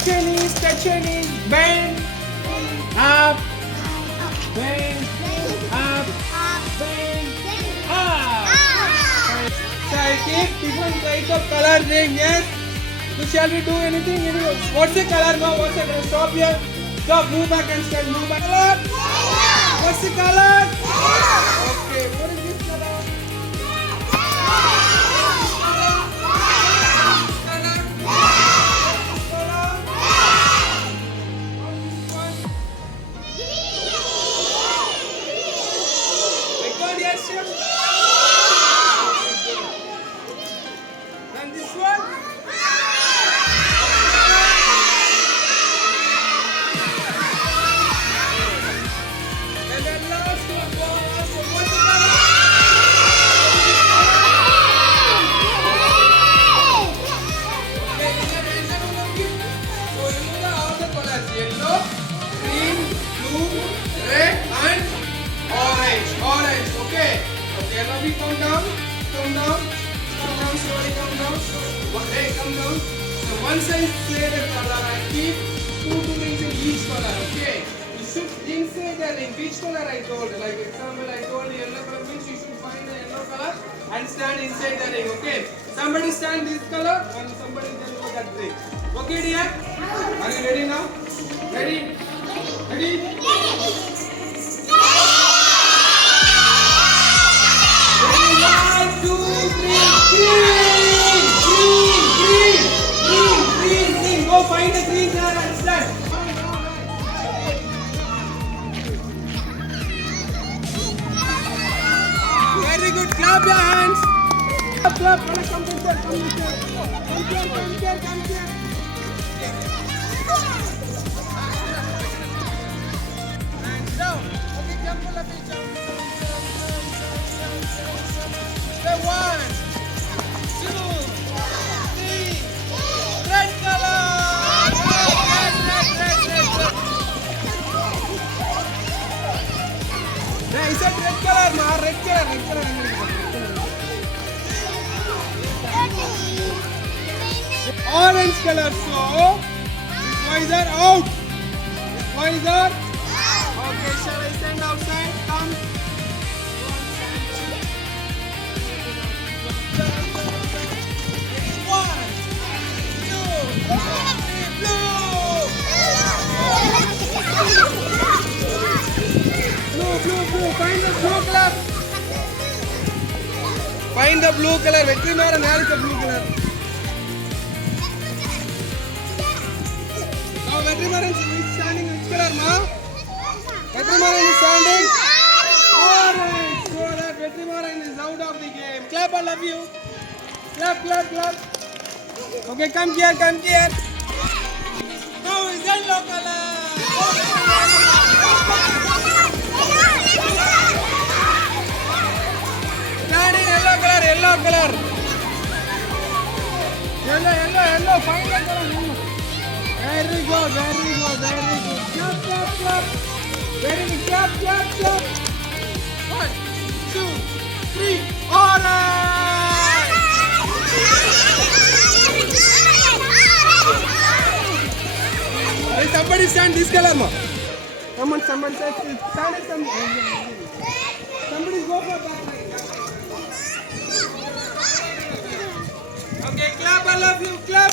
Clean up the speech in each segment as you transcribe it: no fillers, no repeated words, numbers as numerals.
Stretching, bend, up, bend, up, bend, up. So I keep different types of color name, yes? So shall we do anything? What's the color now? What's the color? Stop here. Stop, move back and stand, move back. Color? What's the color? Okay, what is this color? And this one? And then last one, what's the color? Okay, is that answer all of you? So you know all the colors, yellow, green, blue, red and orange. Okay. Okay, now we come down, slowly come down. Hey, come down. So once I say the color, I keep two rings in each color, okay? You should inside the ring, which color I told. Like example, I told yellow color means you should find the yellow color and stand inside the ring, okay? Somebody stand this color and somebody then go that ring. Okay, dear? Are you ready now? Ready? One, two, three, green. Go find the green color and stand. Very good. Clap your hands. Clap. Come here. Hands down. Okay, jump. Step 1, 2, 3. Red color. Red. Yeah, is that red color, ma? Red color. Orange color. So, why is that out? Okay, shall I stand outside? Come. Blue. Find the blue color. Vetrimaran, where is the blue color? Now Vetrimaran is standing which color, ma? Vetrimaran is standing orange. So that Vetrimaran is out of the game. Clap, I love you. Clap. Okay, come here. Now is yellow color. Standing yellow color. Yellow. Find the color. Very good. Clap. Very good. Clap. 1, 2, 3. Orange. Hey, somebody stand this color, ma. Come on, someone stand. Somebody go for that. Okay, clap. I love you. Clap.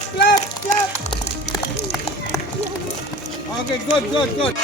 Okay, good.